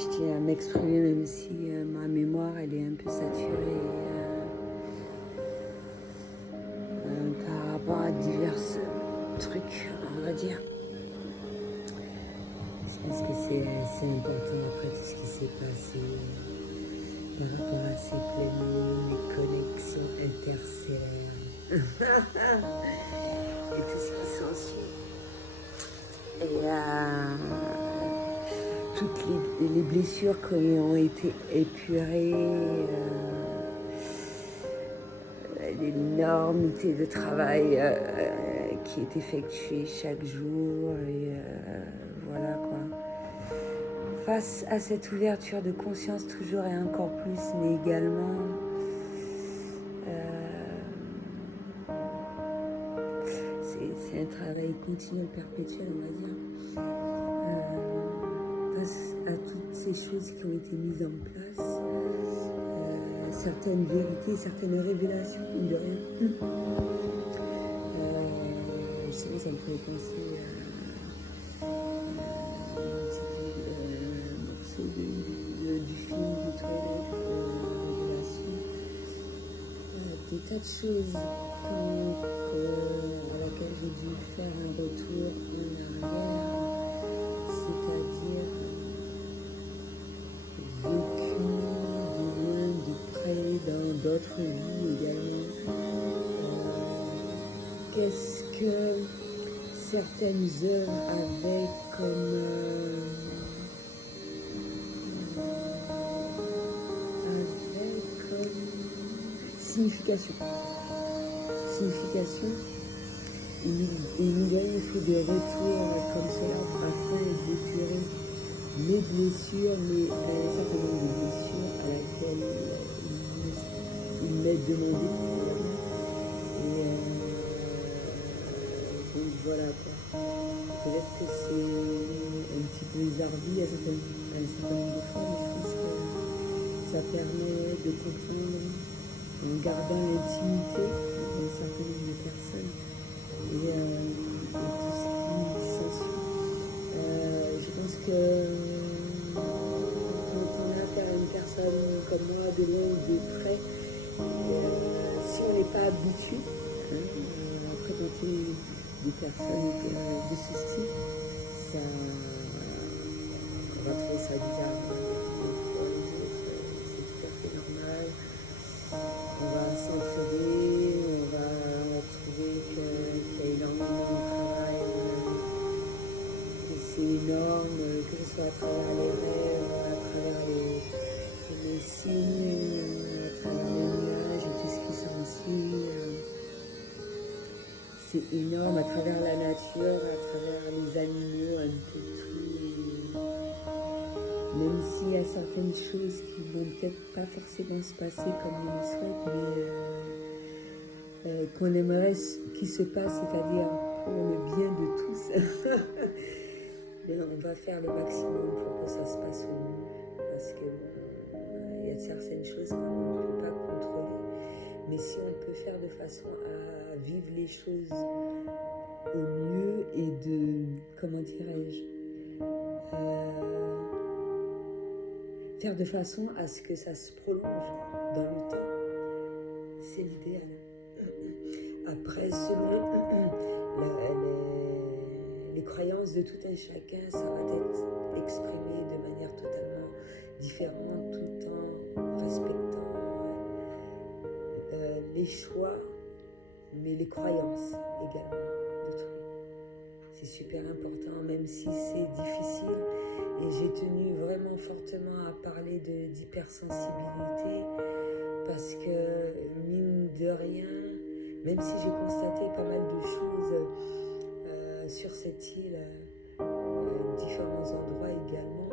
je tiens à m'exprimer même si ma mémoire elle est un peu saturée par rapport à divers trucs, on va dire. Je pense que c'est important après tout ce qui s'est passé par rapport à ces planètes, les connexions interstellaires et tout ce qui s'ensuit. Et toutes les blessures qui ont été épurées, l'énormité de travail qui est effectué chaque jour. Et voilà quoi. Face à cette ouverture de conscience toujours et encore plus, mais également c'est un travail continu, perpétuel, on va dire. Face à toutes ces choses qui ont été mises en place, certaines vérités, certaines révélations, de rien. Sinon, ça me ferait penser à un morceau du film du toilette, révélation. Des tas de choses à laquelle j'ai dû faire un retour en arrière, c'est-à-dire vécu de loin, de près, dans d'autres vies également. Qu'est-ce que certaines œuvres avaient comme signification. Et mine de rien, il faut des retours comme cela afin d'épurer mes blessures, mais un certain nombre de blessures à laquelle il m'est demandé. Et donc voilà quoi. Peut-être que c'est un petit peu zarbi à un certain nombre de fois, mais je pense que ça permet de comprendre en gardant l'intimité d'un certain nombre de personnes et tout ce qui s'ensuit. Je pense que quand on a affaire à une personne comme moi, de loin ou de près, si on n'est pas habitué à fréquenter des personnes de ce style, on va trouver ça bizarre. Pour les autres, c'est tout à fait normal. On va s'entraider, on va trouver qu'il y a énormément de travail, que c'est énorme, que ce soit à travers les rêves, à travers les signes, à travers les nuages et tout ce qui s'ensuit. C'est énorme, à travers la nature, à travers les animaux, un peu tout. Même s'il y a certaines choses qui vont peut-être pas forcément se passer comme on le souhaite, mais qu'on aimerait qu'il se passe, c'est-à-dire pour le bien de tous, mais on va faire le maximum pour que ça se passe au mieux. Parce que y a certaines choses qu'on ne peut pas contrôler. Mais si on peut faire de façon à vivre les choses au mieux et de, comment dirais-je, faire de façon à ce que ça se prolonge dans le temps, c'est l'idéal. Après, selon les croyances de tout un chacun, ça va être exprimé de manière totalement différente, tout en respectant les choix, mais les croyances également d'autrui. C'est super important, même si c'est difficile. Et j'ai tenu vraiment fortement à parler d'hypersensibilité parce que, mine de rien, même si j'ai constaté pas mal de choses sur cette île, différents endroits également,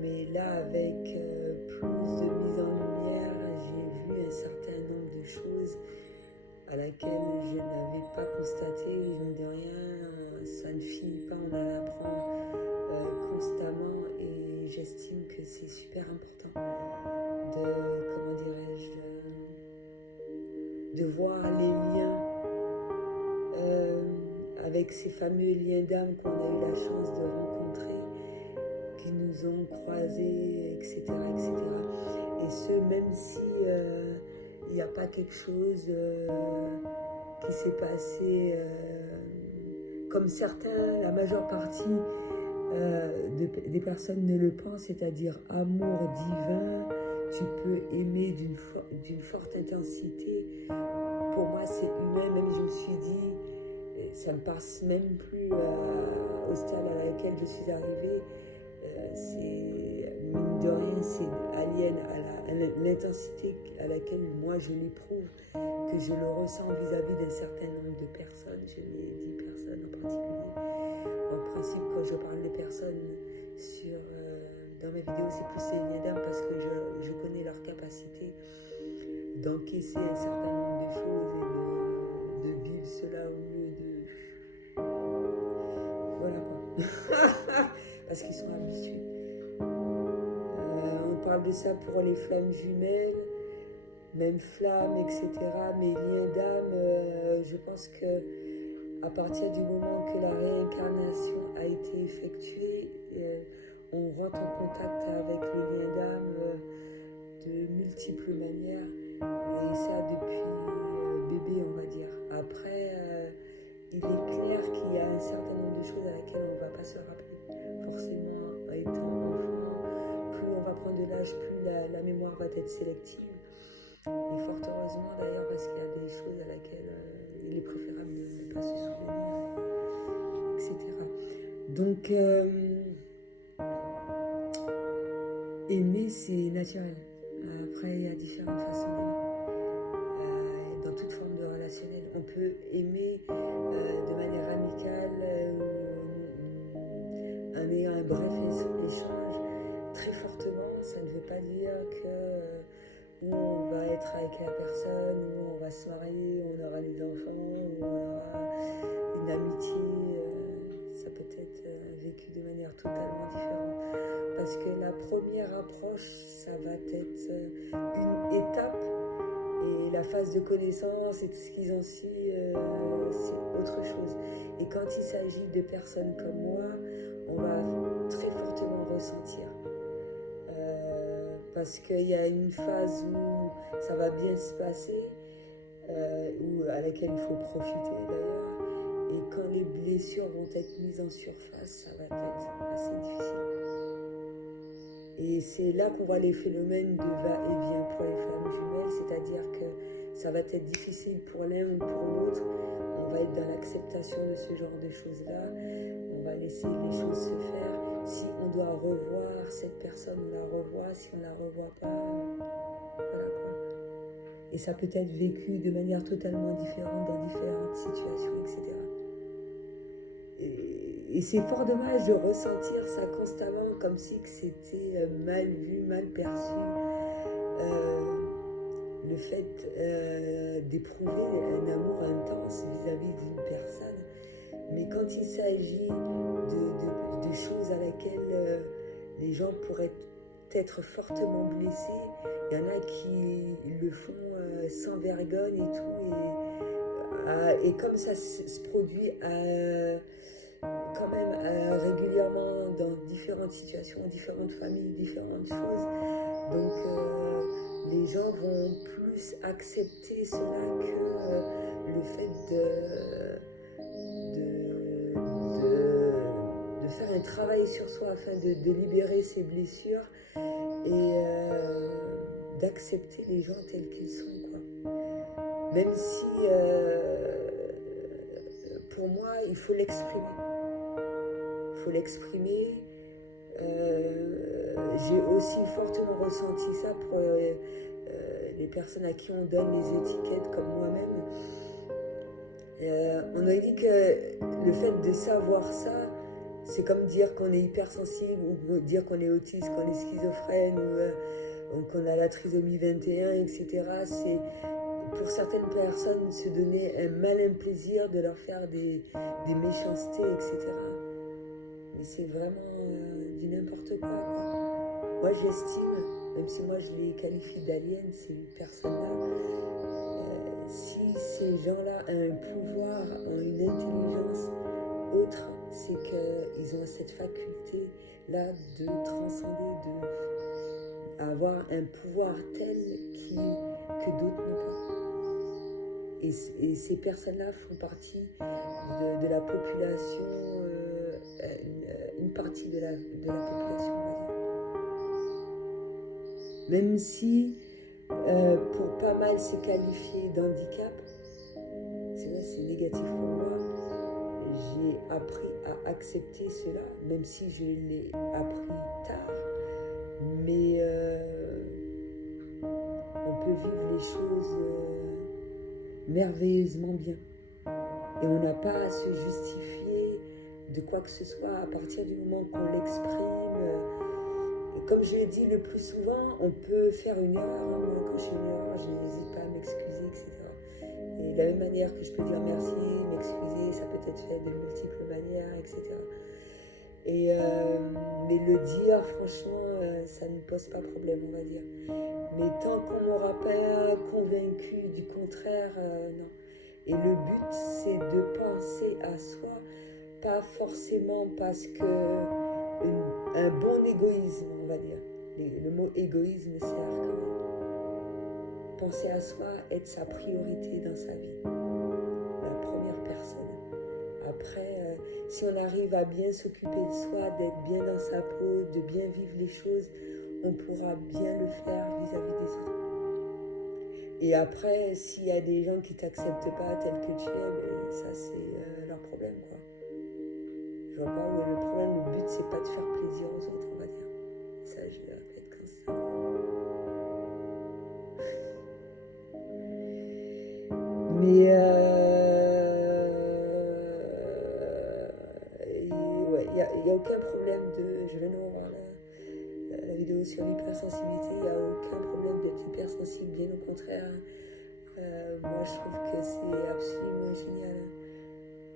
mais là, avec plus de mise en lumière, j'ai vu un certain nombre de choses à laquelle je n'avais pas constaté. Mine de rien, ça ne finit pas, on en apprend constamment et j'estime que c'est super important de, comment dirais-je, de voir les liens avec ces fameux liens d'âme qu'on a eu la chance de rencontrer, qui nous ont croisés, etc., etc. Et ce, même si il n'y a pas quelque chose qui s'est passé comme certains, la majeure partie des personnes ne le pensent, c'est-à-dire amour divin, tu peux aimer d'une forte intensité. Pour moi, c'est humain, même je me suis dit, ça ne passe même plus au stade à laquelle je suis arrivée. C'est, mine de rien, c'est alien à l'intensité à laquelle moi je l'éprouve, que je le ressens vis-à-vis d'un certain nombre de personnes. Je n'ai dit personne en particulier. En principe, quand je parle de personnes dans mes vidéos, c'est plus les liens d'âme parce que je connais leur capacité d'encaisser un certain nombre de choses et de vivre cela au mieux de... Voilà quoi. Parce qu'ils sont habitués. On parle de ça pour les flammes jumelles, même flammes, etc. Mais liens d'âme, je pense que à partir du moment que la réincarnation a été effectuée, on rentre en contact avec le lien d'âme de multiples manières. Et ça depuis bébé, on va dire. Après, il est clair qu'il y a un certain nombre de choses à laquelle on ne va pas se rappeler. Forcément, étant enfant, plus on va prendre de l'âge, plus la mémoire va être sélective. Et fort heureusement d'ailleurs, parce qu'il y a des choses à laquelle il est préférable de ne pas se souvenir, etc. Donc, aimer, c'est naturel. Après, il y a différentes façons d'aimer. Dans toute forme de relationnel, on peut aimer de manière amicale en ayant un bref échange très fortement. Ça ne veut pas dire que où on va être avec la personne, où on va se marier, où on aura des enfants, où on aura une amitié. Ça peut être vécu de manière totalement différente. Parce que la première approche, ça va être une étape, et la phase de connaissance et tout ce qu'ils en suit, c'est autre chose. Et quand il s'agit de personnes comme moi, on va très fortement ressentir. Parce qu'il y a une phase où ça va bien se passer, à laquelle il faut profiter d'ailleurs. Et quand les blessures vont être mises en surface, ça va être assez difficile. Et c'est là qu'on voit les phénomènes de va-et-vient pour les flammes jumelles, c'est-à-dire que ça va être difficile pour l'un ou pour l'autre. On va être dans l'acceptation de ce genre de choses-là. On va laisser les choses se faire. Si on doit revoir cette personne, on la revoit. Si on ne la revoit pas, voilà quoi. Et ça peut être vécu de manière totalement différente dans différentes situations, etc. Et c'est fort dommage de ressentir ça constamment comme si c'était mal vu, mal perçu. Le fait d'éprouver un amour intense vis-à-vis d'une personne. Mais quand il s'agit de choses à laquelle les gens pourraient être fortement blessés, il y en a qui le font sans vergogne et tout. Et comme ça se produit quand même régulièrement dans différentes situations, différentes familles, différentes choses. Donc les gens vont plus accepter cela que le fait de faire un travail sur soi afin de libérer ses blessures et d'accepter les gens tels qu'ils sont, quoi. Même si pour moi il faut l'exprimer. Il faut l'exprimer. J'ai aussi fortement ressenti ça pour les personnes à qui on donne les étiquettes comme moi-même. On a dit que le fait de savoir ça, c'est comme dire qu'on est hypersensible ou dire qu'on est autiste, qu'on est schizophrène ou qu'on a la trisomie 21, etc. C'est pour certaines personnes se donner un malin plaisir de leur faire des méchancetés, etc. Mais c'est vraiment du n'importe quoi. Moi j'estime, même si moi je les qualifie d'aliens, ces personnes-là, si ces gens-là ont un pouvoir, ont une intelligence autre c'est qu'ils ont cette faculté-là de transcender, d'avoir un pouvoir tel que d'autres n'ont pas. Et ces personnes-là font partie de la population, une partie de la population, on va dire. Même si, pour pas mal se qualifier d'handicap, c'est vrai, c'est négatif pour moi, j'ai appris à accepter cela, même si je l'ai appris tard. Mais on peut vivre les choses merveilleusement bien. Et on n'a pas à se justifier de quoi que ce soit à partir du moment qu'on l'exprime. Et comme je l'ai dit le plus souvent, on peut faire une erreur. Moi, quand je fais une erreur, je n'hésite pas à m'excuser, etc. Et de la même manière que je peux dire merci, m'excuser, ça peut être fait de multiples manières, etc. Mais le dire, franchement, ça ne pose pas problème, on va dire. Mais tant qu'on m'aura pas convaincu du contraire, non. Et le but, c'est de penser à soi, pas forcément parce que un bon égoïsme, on va dire. Le mot égoïsme sert quand même. Penser à soi, être sa priorité dans sa vie. La première personne. Après, si on arrive à bien s'occuper de soi, d'être bien dans sa peau, de bien vivre les choses, on pourra bien le faire vis-à-vis des autres. Et après, s'il y a des gens qui ne t'acceptent pas tel que tu es, ben, ça c'est leur problème, quoi. Je vois pas où est le problème. Le but, c'est pas de faire plaisir aux autres, on va dire. Ça, je le répète constamment. Mais ouais, il n'y a aucun problème de... Je viens de revoir la vidéo sur l'hypersensibilité. Il n'y a aucun problème d'être hypersensible, bien au contraire. Moi, je trouve que c'est absolument génial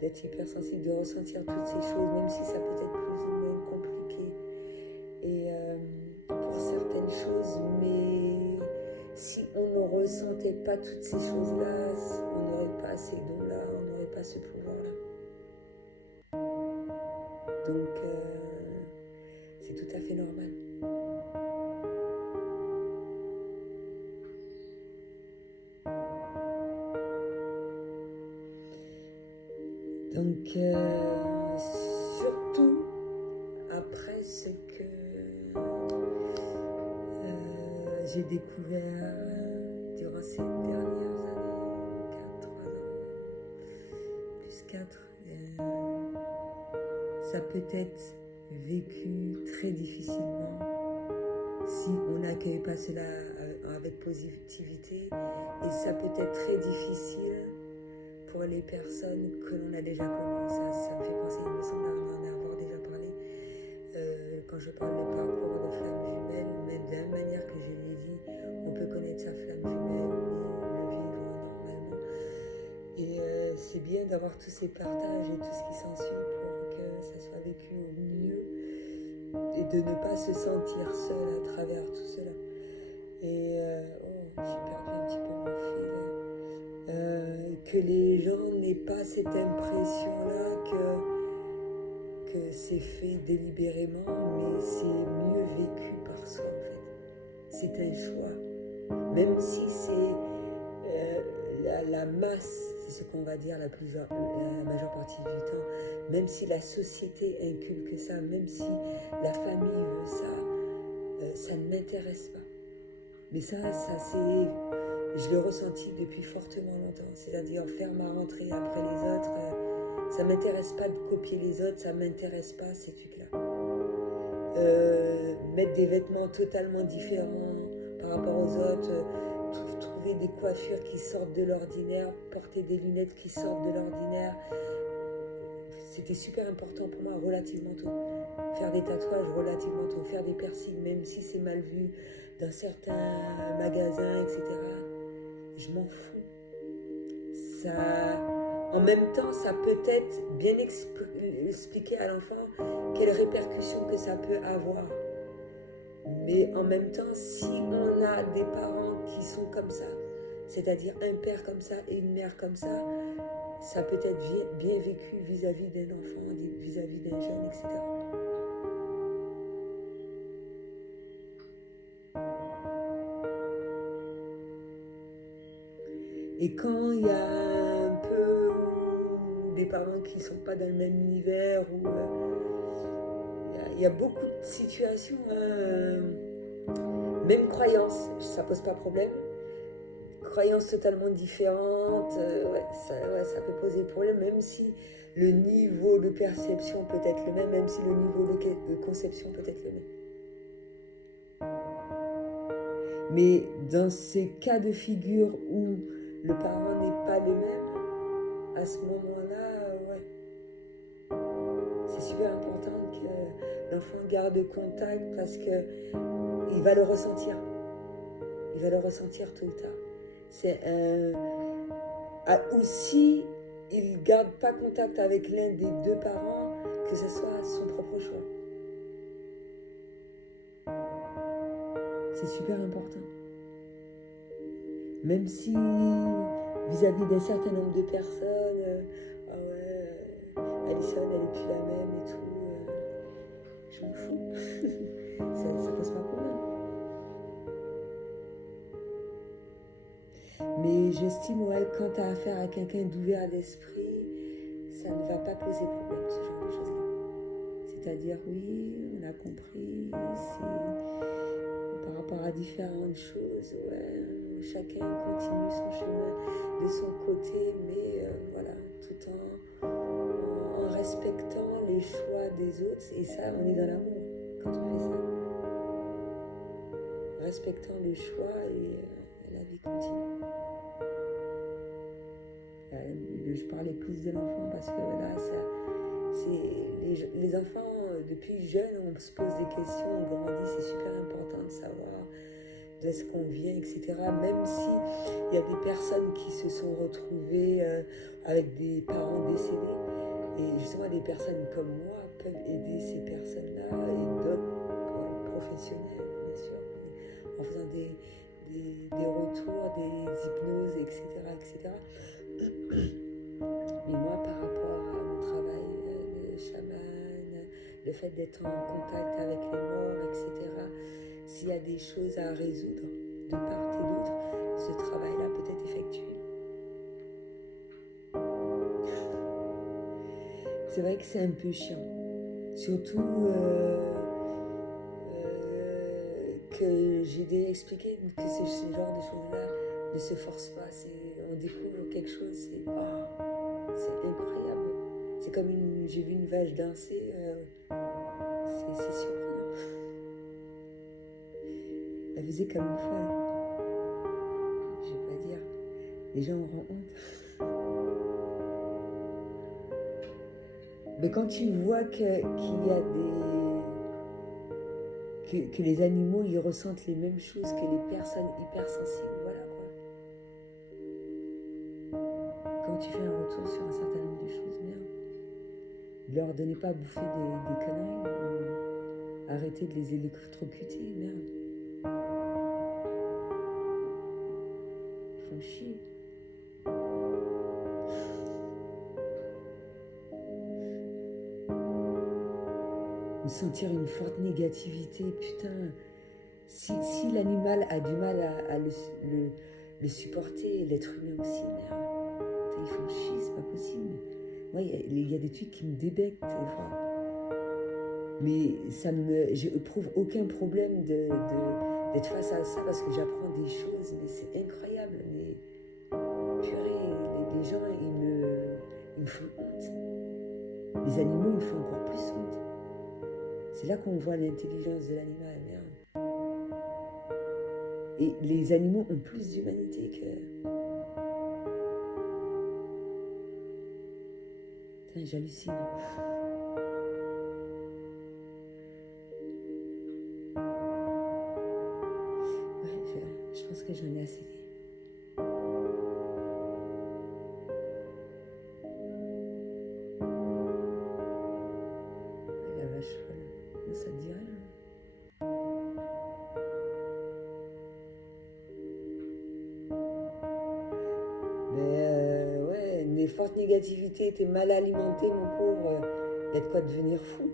d'être hypersensible, de ressentir toutes ces choses, même si ça peut être plus ou moins compliqué. Et pour certaines choses, mais si on ne ressentait pas toutes ces choses-là, on n'aurait pas ces dons-là, on n'aurait pas ce pouvoir-là. Donc, c'est tout à fait normal. Donc, surtout après ce que j'ai découvert durant ces dernières années, 4 ans, plus 4, ça peut être vécu très difficilement si on n'accueille pas cela avec positivité, et ça peut être très difficile pour les personnes que l'on a déjà connues. Ça me fait penser, il me semble en avoir déjà parlé, quand je parle de parcours de flamme jumelle, mais de la même manière que je l'ai dit, on peut connaître sa flamme jumelle, mais le vivre normalement. Et c'est bien d'avoir tous ces partages et tout ce qui s'ensuit pour que ça soit vécu au mieux et de ne pas se sentir seul à travers tout cela. Et j'ai perdu un petit peu mon fil. Que les gens n'aient pas cette impression-là que c'est fait délibérément, mais c'est mieux vécu par soi en fait. C'est un choix. Même si c'est la masse, c'est ce qu'on va dire la majeure partie du temps, même si la société inculque ça, même si la famille veut ça, ça ne m'intéresse pas. Mais ça c'est... Je l'ai ressenti depuis fortement longtemps, c'est-à-dire faire ma rentrée après les autres, ça ne m'intéresse pas de copier les autres, ça ne m'intéresse pas ces trucs-là. Mettre des vêtements totalement différents par rapport aux autres, trouver des coiffures qui sortent de l'ordinaire, porter des lunettes qui sortent de l'ordinaire, c'était super important pour moi relativement tôt. Faire des tatouages relativement tôt, faire des piercings, même si c'est mal vu dans certains magasins, etc. Je m'en fous. Ça, en même temps, ça peut être bien expliquer à l'enfant quelles répercussions que ça peut avoir. Mais en même temps, si on a des parents qui sont comme ça, c'est-à-dire un père comme ça et une mère comme ça, ça peut être bien vécu vis-à-vis d'un enfant, vis-à-vis d'un jeune, etc. Et quand il y a un peu des parents qui ne sont pas dans le même univers, ou il y a beaucoup de situations, même croyances, ça pose pas problème. Croyances totalement différentes, ça peut poser problème, même si le niveau de perception peut être le même, même si le niveau de conception peut être le même. Mais dans ces cas de figure où le parent n'est pas le même, à ce moment-là, c'est super important que l'enfant garde contact parce qu'il va le ressentir. Il va le ressentir tôt ou tard. Ou si il ne garde pas contact avec l'un des deux parents, que ce soit son propre choix. C'est super important. Même si vis-à-vis d'un certain nombre de personnes, Alison, elle n'est plus la même et tout, je m'en fous. ça pose pas problème. Mais j'estime, quand tu as affaire à quelqu'un d'ouvert d'esprit, ça ne va pas poser problème, ce genre de choses-là. C'est-à-dire, oui, on a compris, par rapport à différentes choses, chacun continue son chemin de son côté, mais voilà, tout en respectant les choix des autres. Et ça, on est dans l'amour quand on fait ça. Respectant les choix et la vie continue. Je parlais plus de l'enfant parce que là, les enfants, depuis jeunes, on se pose des questions, on grandit, c'est super important de savoir d'où est-ce qu'on vient, etc. Même si il y a des personnes qui se sont retrouvées avec des parents décédés, et justement des personnes comme moi peuvent aider ces personnes-là et d'autres professionnels, bien sûr, en faisant des retours, des hypnoses, etc. Mais moi, par rapport à mon travail de chaman, le fait d'être en contact avec les morts, etc., s'il y a des choses à résoudre de part et d'autre, ce travail-là peut être effectué. C'est vrai que c'est un peu chiant. Surtout que j'ai déjà expliqué que ce genre de choses-là ne se force pas. On découvre quelque chose, c'est incroyable. C'est comme j'ai vu une vache danser, c'est surprenant. Elle faisait comme une folle. Je vais pas dire. Les gens auront honte. Mais quand tu vois qu'il y a que les animaux, ils ressentent les mêmes choses que les personnes hypersensibles, voilà quoi. Quand tu fais un retour sur un certain nombre de choses, merde. Ne leur donnez pas à bouffer des conneries, arrêtez de les électrocuter, merde. Ils font chier. Me sentir une forte négativité, putain. Si l'animal a du mal à le supporter, l'être humain aussi, merde. Ils font chier, c'est pas possible. Moi, il y a des trucs qui me débectent, des fois. Mais j'éprouve aucun problème d'être face à ça parce que j'apprends des choses, mais c'est incroyable. Mais purée, les gens, ils me font honte. Les animaux, ils me font encore plus honte. C'est là qu'on voit l'intelligence de l'animal, merde. Et les animaux ont plus d'humanité que... Putain, j'hallucine. Je pense que j'en ai assez dit. La vache folle, ça te dit rien. Mais fortes négativités, t'es mal alimenté, mon pauvre, il y a de quoi devenir fou.